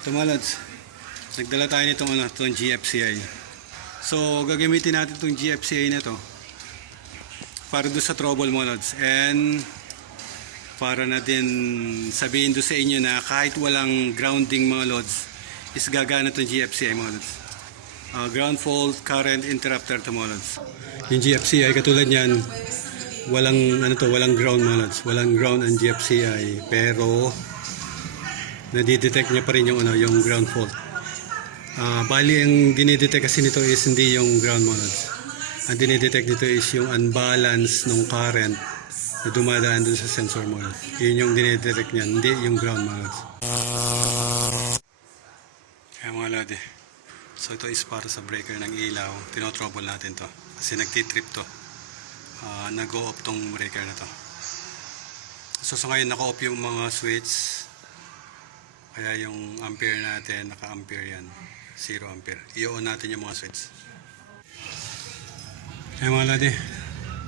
Tumalads. Nagdala tayo nitong ano, itong GFCI. So, gagamitin natin itong GFCI na to para doon sa trouble mo, Lods. And para natin sabihin doon sa inyo na kahit walang grounding mga Lods, is gagana itong GFCI mga Lods. Uh, ground fault current interrupter to mga Lods. Yung GFCI katulad niyan, walang ano to, walang ground mga Lods. Walang ground ang GFCI pero nadidetect niya pa rin yung ano, yung ground fault. Ah, bali ang dinidetect kasi nito is hindi yung ground monodes. Ang dinidetect nito is yung unbalance ng current na dumadaan dun sa sensor monode. Yun yung dinidetect niya, hindi yung ground monodes. Kaya mga lodi. So ito is para sa breaker ng ilaw. Tinotrouble natin to. Kasi nagtitrip to. Ah, nag-o-off tong breaker na to. So sa ngayon naka-off yung mga switch. Kaya yung ampere natin, naka-ampere yan. 0 ampere. I-on natin yung mga switch. Kaya mga lodi.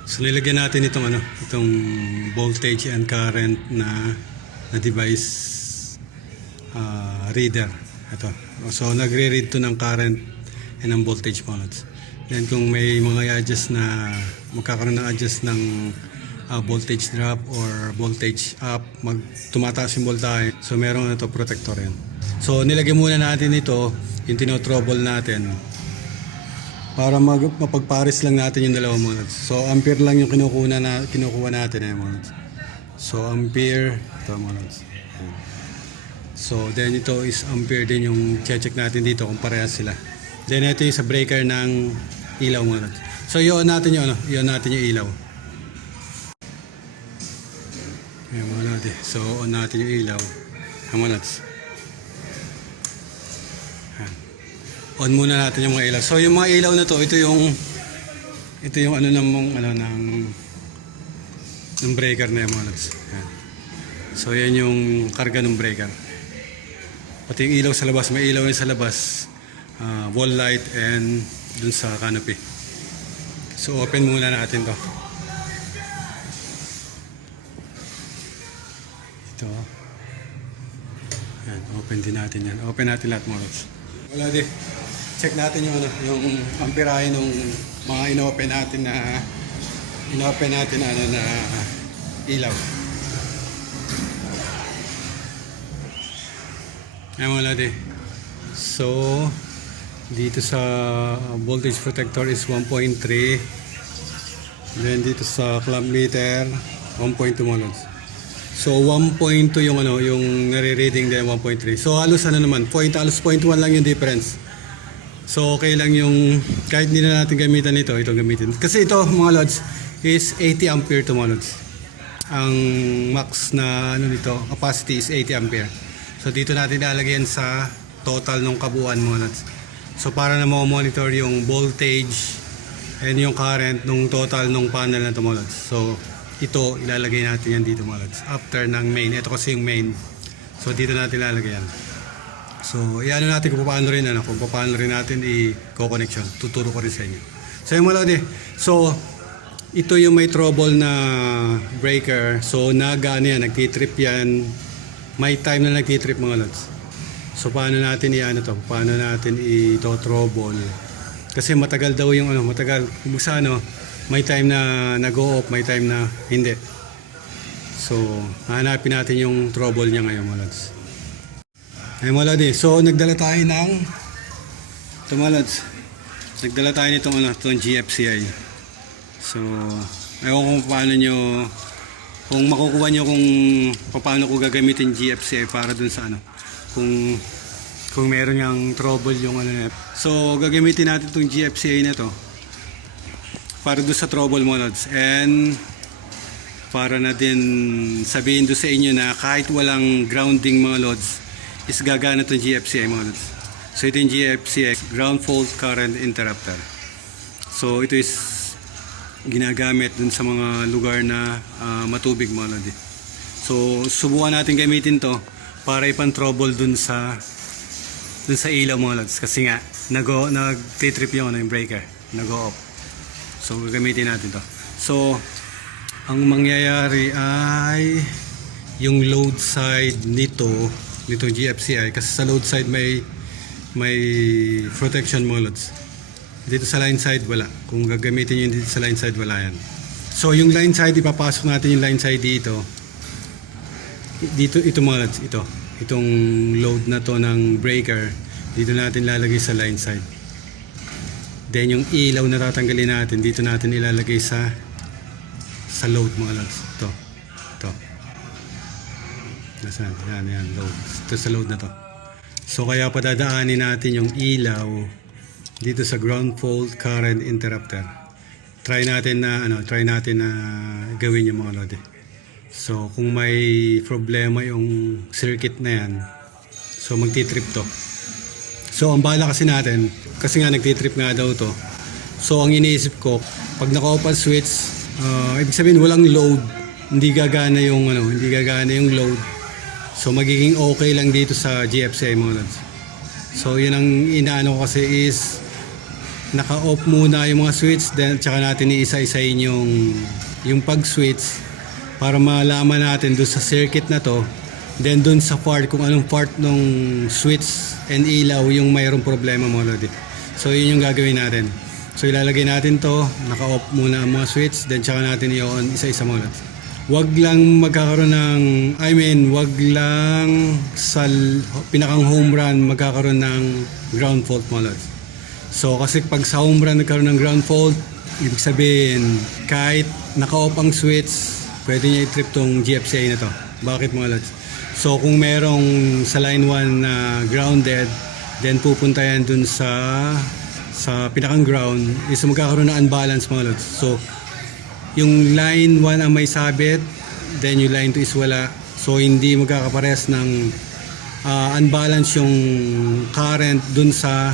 So nilagyan natin itong ano, itong voltage and current na na device ah, reader. Ito. So nagre-read to ng current and ng voltage modes. Then kung may mga i-adjust na magkakaroon ng adjust ng ah, voltage drop or voltage up, mag tumataas yung voltage. So meron na to protector yan. So nilagyan muna natin ito, yung tinotrouble natin para mag mapagpares lang natin yung dalawang modes. So ampere lang yung kinukuha na kinukuha natin eh modes. So ampere ito. Ayan. So then ito is ampere din yung check natin dito kung parehas sila. Then ito yung sa breaker ng ilaw modes. So i-on natin yung ano, i-on natin yung ilaw. Ayan mga lodi. So on natin yung ilaw. Ayan mga lods. On muna natin yung mga ilaw. So yung mga ilaw na to, ito yung ito yung ano ng ano ng ng breaker na yung mga lods. Ayan. So yan yung karga ng breaker. Pati yung ilaw sa labas, may ilaw yun sa labas. ah, wall light and dun sa canopy. So open muna natin to. Ito. Yan, open din natin yan. Open natin lahat mga lods. Wala di. Check natin yung ano, yung amperahe ng mga inopen natin na inopen natin na ano na ilaw. Ayan mga lodi. So, dito sa voltage protector is 1.3. Then dito sa clamp meter, 1.2 mga lods. So 1.2 yung ano, yung nare-reading din 1.3. So halos ano naman, point halos 0.1 lang yung difference. So okay lang yung kahit hindi na natin gamitan ito, ito gamitin. Kasi ito mga lods is 80 ampere to mga lods. Ang max na ano nito, capacity is 80 ampere. So dito natin lalagyan sa total ng kabuuan mga lods. So para na mo-monitor yung voltage and yung current nung total nung panel na lods. So ito ilalagay natin yan dito mga lods. After ng main, ito kasi yung main. So dito natin ilalagay yan. So, iano natin kung paano rin, ano, kung paano rin natin i-co-connection. Tuturo ko rin sa inyo. So, yung mga lodi, so, ito yung may trouble na breaker. So, naga, ano yan, nagtitrip yan. May time na nagtitrip mga lods. So, paano natin i-ano to? Paano natin i-trouble? Kasi matagal daw yung ano, matagal. Kung sa ano, may time na nag-o-off, may time na hindi. So, hanapin natin yung trouble niya ngayon mga lods. Ay mga lodi, so nagdala tayo ng ito mga lods, nagdala tayo nitong ano, itong GFCI. So, ayaw kung paano nyo, kung makukuha nyo kung paano ko gagamitin GFCI para dun sa ano, kung kung meron yung trouble yung ano na. So, gagamitin natin itong GFCI na to para dun sa trouble mo lods. And para natin sabihin doon sa inyo na kahit walang grounding mga lods is gagana itong GFCI mga lods. So ito yung GFCI, ground fault current interrupter. So ito is ginagamit dun sa mga lugar na ah, matubig mga lodi. So subukan natin gamitin to para ipan-trouble dun sa dun sa ilaw mga lods kasi nga nag nag-trip yung ano yung breaker, nag-off. So gagamitin natin to. So ang mangyayari ay yung load side nito nito GFCI kasi sa load side may may protection loads. Dito sa line side wala. Kung gagamitin nyo dito sa line side wala yan. So yung line side ipapasok natin yung line side dito. Dito ito loads, ito. Itong load na to ng breaker dito natin lalagay sa line side. Then yung ilaw na tatanggalin natin dito natin ilalagay sa sa load mga loads. Ito. Ito. Nasaan? Yan, yan. Load. Ito sa load na to. So kaya padadaanin natin yung ilaw dito sa ground fault current interrupter. Try natin na ano, try natin na gawin yung mga load. eh. So kung may problema yung circuit na yan, so magti-trip to. So ang bala kasi natin, kasi nga nagti-trip nga daw to. So ang iniisip ko, pag naka-off ang switch, ah, ibig sabihin walang load, hindi gagana yung ano, hindi gagana yung load. So magiging okay lang dito sa GFCI mga lods. So yun ang inaano ko kasi is naka-off muna yung mga switch then tsaka natin iisa-isahin yung yung pag-switch para malaman natin doon sa circuit na to then doon sa part kung anong part ng switch and ilaw yung mayroong problema mga lodi. So yun yung gagawin natin. So ilalagay natin to, naka-off muna ang mga switch then tsaka natin i-on isa-isa lodi. Wag lang magkakaroon ng, I mean, wag lang sa pinakang home run magkakaroon ng ground fault mga lods. So kasi pag sa home run nagkaroon ng ground fault, ibig sabihin kahit naka-off ang switch, pwede niya i-trip tong GFCI na to. Bakit mga lods? So kung merong sa line 1 na grounded, then pupunta yan dun sa sa pinakang ground, is magkakaroon ng unbalance mga lods. So yung line 1 ang may sabit, then yung line 2 is wala. So hindi magkakapares ng ah, unbalance yung current dun sa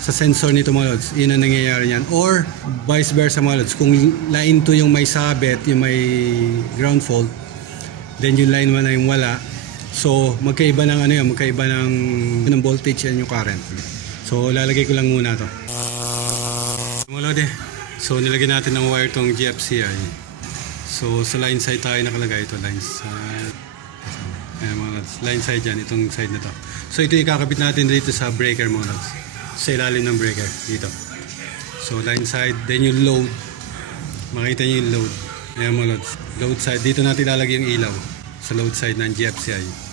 sa sensor nito mga lods. Yun ang nangyayari niyan. Or vice versa mga lods. Kung line 2 yung may sabit, yung may ground fault, then yung line 1 na yung wala. So magkaiba ng ano yun, magkaiba ng, ng voltage yan yung current. So lalagay ko lang muna to. Mga lodi, so nilagyan natin ng wire tong GFCI. So sa line side tayo nakalagay ito, line side. Ayan mga lods, line side yan, itong side na to. So ito ikakabit natin dito sa breaker mga lods. Sa ilalim ng breaker, dito. So line side, then yung load. Makita niyo yung load. Ayan mga lods, load side. Dito natin ilalagay yung ilaw sa load side ng GFCI.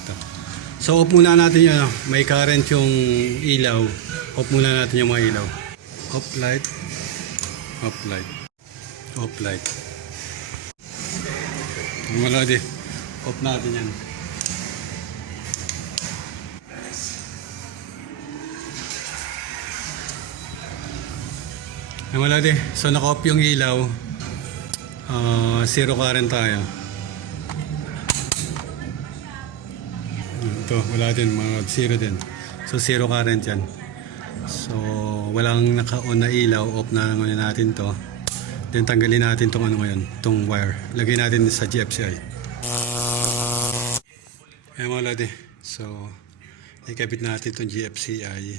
So off muna natin yun, ano, may current yung ilaw. Off muna natin yung mga ilaw. Off light. Off light. Off light. Mga lodi, off natin yan. Ay, mga lodi, so naka-off yung ilaw. Ah, zero current tayo. Ito, wala din, mga zero din. So zero current yan. So walang naka-on na ilaw, off na ngayon natin to. Then tanggalin natin tong ano ngayon, tong wire. Lagay natin sa GFCI. Ayan mga lodi. So, ikabit natin tong GFCI.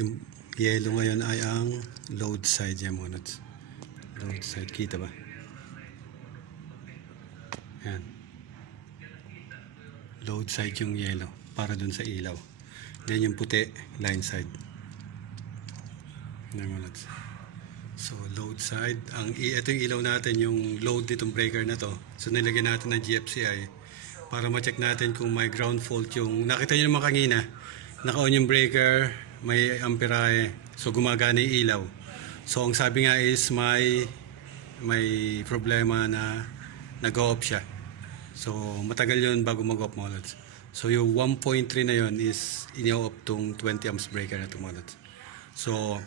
Yung yellow ngayon ay ang load side yan mga. Load side, kita ba? Ayan. Load side yung yellow para dun sa ilaw. Then yung puti, line side. So load side, ang ito yung ilaw natin, yung load nitong breaker na to. So nilagyan natin ng GFCI para ma-check natin kung may ground fault yung nakita niyo naman kanina, naka-on yung breaker, may amperahe, so gumagana yung ilaw. So ang sabi nga is may may problema na nag-off siya. So matagal yun bago mag-off mga lods. So yung 1.3 na yun is ini-off tong 20 amps breaker na ito mga lods. So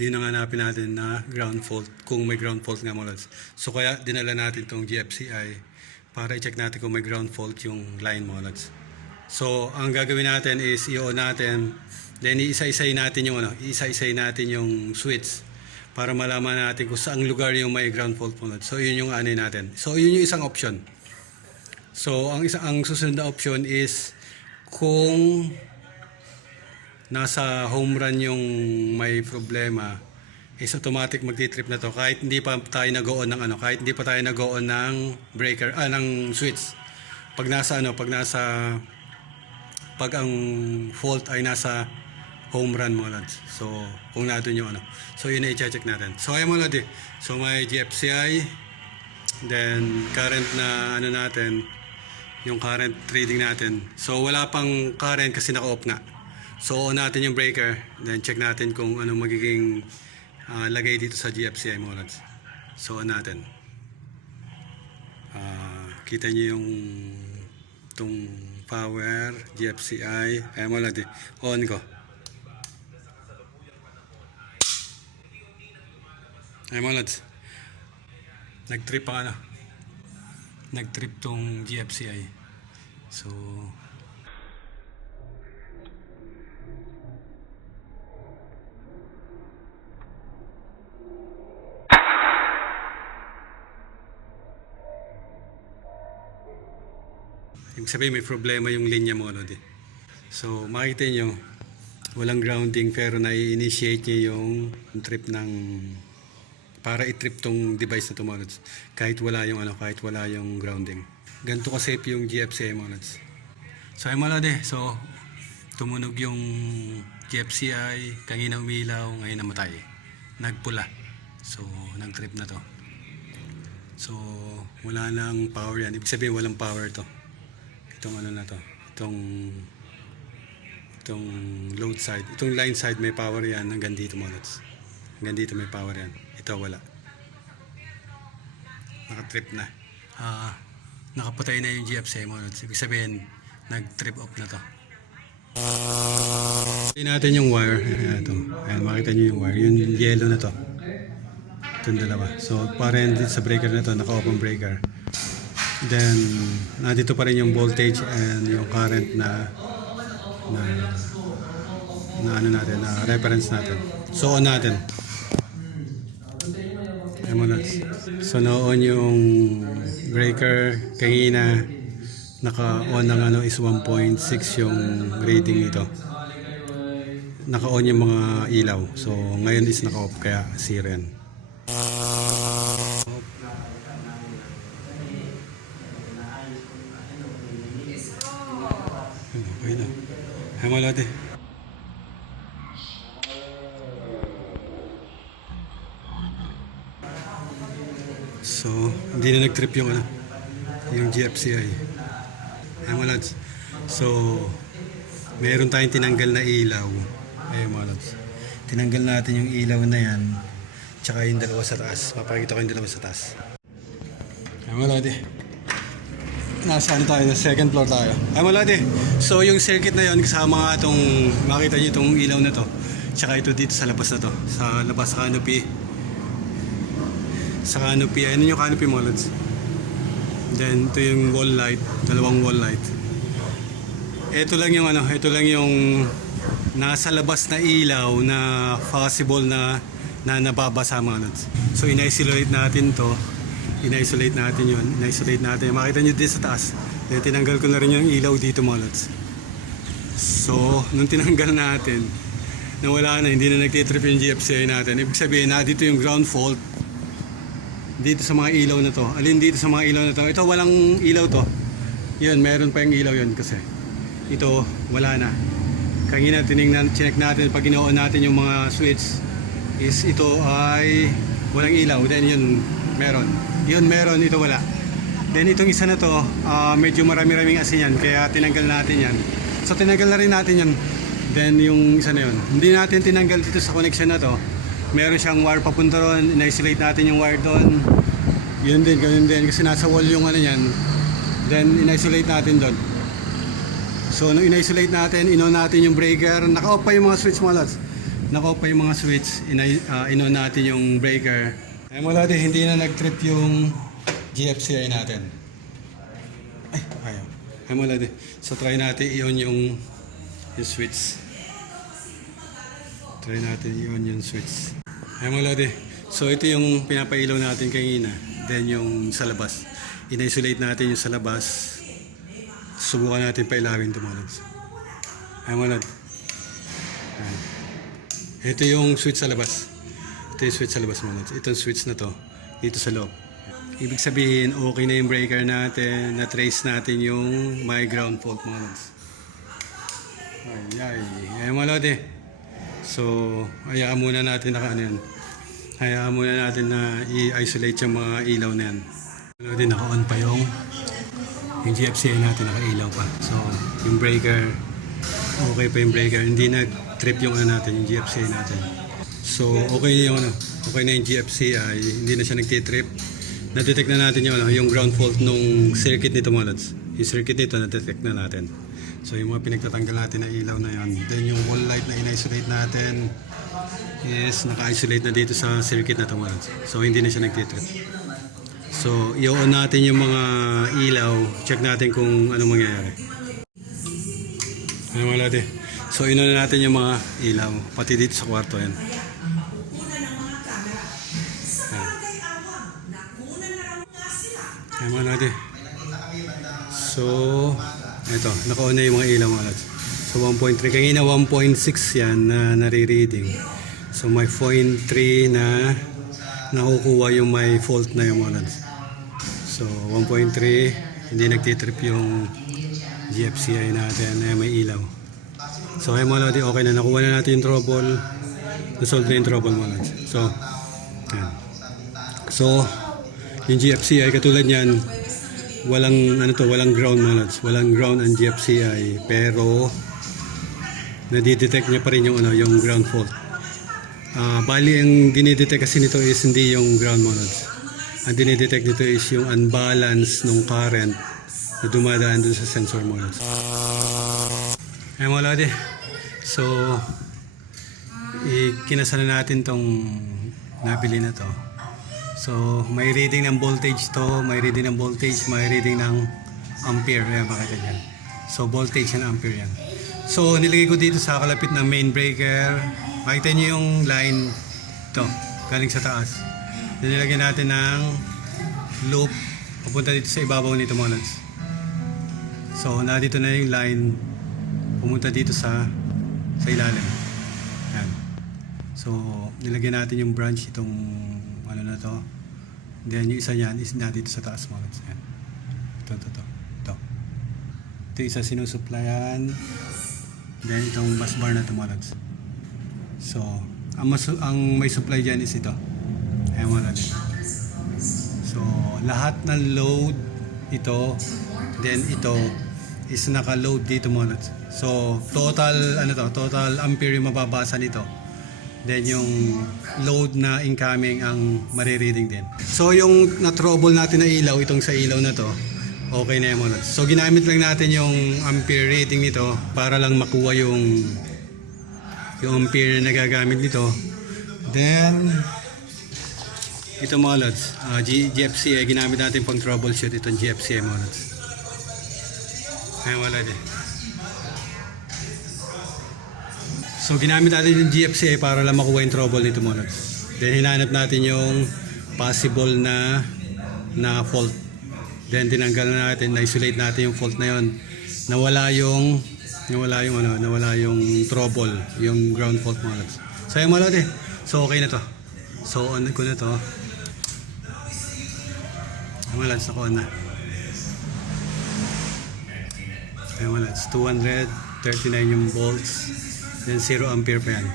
yun ang hanapin natin na ground fault kung may ground fault nga mga lods. So kaya dinala natin tong GFCI para i-check natin kung may ground fault yung line mga lods. So ang gagawin natin is i-on natin then iisa-isay natin yung ano, iisa-isay natin yung switch para malaman natin kung saang lugar yung may ground fault mga lods. So yun yung ano natin. So yun yung isang option. So ang isang ang susunod na option is kung nasa home run yung may problema is automatic magti-trip na to kahit hindi pa tayo nag-on ng ano kahit hindi pa tayo nag-on ng breaker ah ng switch pag nasa ano pag nasa pag ang fault ay nasa home run mga lads. So, kung natin yung ano. So, yun na i-check natin. So, ayun mga lads eh. So, may GFCI. Then, current na ano natin. Yung current trading natin. So, wala pang current kasi naka-off nga. So, on natin yung breaker. Then, check natin kung ano magiging ah, lagay dito sa GFCI lads. So, on natin. Ah, kita niyo yung itong power, GFCI. Ayan mo lads eh. On ko. Ayan mo lads. Nag-trip ang ano. Nag-trip tong GFCI. So, Ibig sabihin may problema yung linya mo, Lodi. So, makikita nyo, walang grounding pero na-initiate niya yung trip ng para i-trip tong device na Lods. Kahit wala yung ano, kahit wala yung grounding. Ganito ka safe yung mga Lods. So, ay mga Lodi, so tumunog yung GFCI, kanina umilaw, ngayon namatay. Nagpula. So, nag-trip na to. So, wala nang power yan. Ibig sabihin, walang power to itong ano na to itong itong load side itong line side may power yan hanggang dito mga hanggang dito may power yan ito wala nakatrip na ah nakapatay na yung mga lods ibig sabihin nag trip off na to. Tingnan natin yung wire. Ayan ito. Ayan makita nyo yung wire. Yung yellow na to. Itong dalawa. So parang sa breaker na to naka-off ang breaker. Then, nandito pa rin yung voltage and yung current na na, na ano natin, na reference natin. So, on natin. Nuts. So, na-on yung breaker. Kanina, naka-on ng ano is 1.6 yung reading nito. Naka-on yung mga ilaw. So, ngayon is naka-off kaya zero yan. Okay na. Ay mo lote. So, hindi na nag-trip yung ano, yung GFCI. Ay mo lads. So, meron tayong tinanggal na ilaw. Ay mo lads. Tinanggal natin yung ilaw na yan. Tsaka yung dalawa sa taas. Papakita ko yung dalawa sa taas. Ay mo lote nasa ano tayo, second floor tayo. Ay malati. So yung circuit na yon kasama nga itong, makita niyo itong ilaw na to. Tsaka ito dito sa labas na to. Sa labas sa canopy. Sa canopy. Ayun yung canopy mo, lads. Then ito yung wall light. Dalawang wall light. Ito lang yung ano, ito lang yung nasa labas na ilaw na possible na na nababasa mga lads. So in-isolate natin to in-isolate natin yun. In-isolate natin. Makita nyo din sa taas. Then tinanggal ko na rin yung ilaw dito mga lods. So, nung tinanggal natin, nawala na, hindi na nagtitrip yung GFCI natin. Ibig sabihin na dito yung ground fault dito sa mga ilaw na to. Alin dito sa mga ilaw na to. Ito walang ilaw to. Yun, meron pa yung ilaw yun kasi. Ito, wala na. Kanina tinignan, chinek natin pag ginawa natin yung mga switch is ito ay walang ilaw. Then yun, meron. Yun, meron. Ito wala. Then itong isa na to, ah, medyo marami-raming asin yan. Kaya tinanggal natin yan. So tinanggal na rin natin yan. Then yung isa na yun. Hindi natin tinanggal dito sa connection na to. Meron siyang wire papunta ron. In-isolate natin yung wire doon. Yun din, ganun din. Kasi nasa wall yung ano yan. Then in-isolate natin doon. So nung in-isolate natin, in-on natin yung breaker. Naka-off pa yung mga switch mga lods. Naka-off pa yung mga switch. In- uh, in-on natin yung breaker. Ay mo natin, hindi na nag-trip yung GFCI natin. Ay, ayaw. Ay mo natin. So try natin i-on yung, yung switch. Try natin i-on yung switch. Ay mo natin. So ito yung pinapailaw natin kanina. Then yung sa labas. In-isolate natin yung sa labas. Subukan natin pailawin ito mga lods. Ay mo natin. Ayan. Ito yung switch sa labas. Ito yung switch sa labas mga lods. Itong switch na to. Dito sa loob. Ibig sabihin, okay na yung breaker natin. Na-trace natin yung my ground fault mga lods. Ay, ay. Ay, mga lodi. So, hayaan muna natin na ano yan. Hayaan muna natin na i-isolate yung mga ilaw na yan. Mga lodi, naka-on pa yung yung GFCI natin nakailaw pa. So, yung breaker, okay pa yung breaker. Hindi nag-trip yung ano natin, yung GFCI natin. So, okay yung ano, okay na yung GFCI, hindi na siya nagtitrip. Na-detect na natin yung, ano, yung ground fault nung circuit nito mga lods. Yung circuit nito na-detect na natin. So, yung mga pinagtatanggal natin na ilaw na yan. Then, yung wall light na in-isolate natin is naka-isolate na dito sa circuit na lods. So, hindi na siya nagtitrip. So, i-on natin yung mga ilaw. Check natin kung ano mangyayari. Ano mga lati? So, inon na natin yung mga ilaw. Pati dito sa kwarto yan. Yan. Yan mga lati. So, ito. Naka-on na yung mga ilaw mga lati. So, 1.3. Kanina 1.6 yan na nare-reading. So, may 0.3 na nakukuha yung may fault na yung mga lads. So, 1.3, hindi nagtitrip yung GFCI natin na may ilaw. So, ayun mga lodi, okay na. Nakuha na natin yung trouble. Nasolve na yung trouble mga lads. So, yan. So, yung GFCI katulad niyan, walang ano to, walang ground mga. Walang ground ang GFCI, pero nadidetect niya pa rin yung ano, yung ground fault. Ah, bali ang dinidetect kasi nito is hindi yung ground monodes. Ang dinidetect nito is yung unbalance ng current na dumadaan dun sa sensor monodes. Ay mga lodi. So, ikinasana natin tong nabili na to. So, may reading ng voltage to, may reading ng voltage, may reading ng ampere. Ayan, makita dyan. So, voltage and ampere yan. So, nilagay ko dito sa kalapit ng main breaker. Makita niyo yung line to galing sa taas. Then, nilagyan natin ng loop papunta dito sa ibabaw nito mga. So, na dito na yung line pumunta dito sa sa ilalim. Yan. So, nilagyan natin yung branch itong ano na to. Then, yung isa niyan is na dito sa taas mga lads. Yan. Ito, ito, ito. Ito. Ito isa sinusuplayan. Then, itong bus bar na ito mga lads. So, ang, masu- ang may supply dyan is ito. Ayan mo natin. So, lahat ng load ito, then ito is naka-load dito mga lods. So, total, ano to, total ampere yung mababasa nito. Then yung load na incoming ang marireading din. So yung na-trouble natin na ilaw, itong sa ilaw na to, okay na yung. So ginamit lang natin yung ampere reading nito para lang makuha yung yung ampere na nagagamit nito. Then, ito mga lods, uh, G- GFCI, ginamit natin pang troubleshoot itong GFCI mga lods. Ayan wala din. So ginamit natin yung GFCI para lang makuha yung trouble nito mga. Then hinanap natin yung possible na na fault. Then tinanggal na natin, na-isolate natin yung fault na yon. Nawala yung nawala yung ano, nawala yung trouble, yung ground fault mga lods. So lods eh. So okay na to. So on ko na to. Mga lods, naka-on na. Ayan mga lods, 239 yung volts. Then 0 ampere pa yan.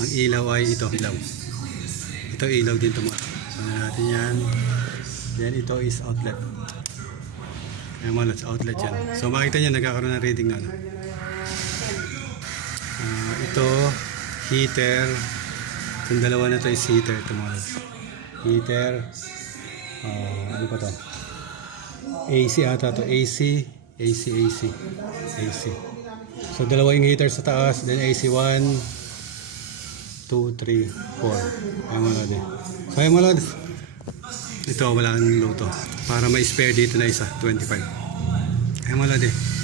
Ang ilaw ay ito. Ilaw. Ito ilaw din ito mga. Ano natin yan. Then ito is outlet. Ayan mga lods, outlet yan. So makita nyo, nagkakaroon ng reading na. ano. Ah, ito, heater. Itong dalawa na to is heater. Ito. Heater. Ah, ano pa to? AC ata to. AC. AC, AC. AC. So dalawa yung heater sa taas. Then AC 1, 2, 3, 4. Ayan mga lods. So ayan mga lods. Ito, wala nang luto. Para may spare dito na isa, 25. Ayan mga lods.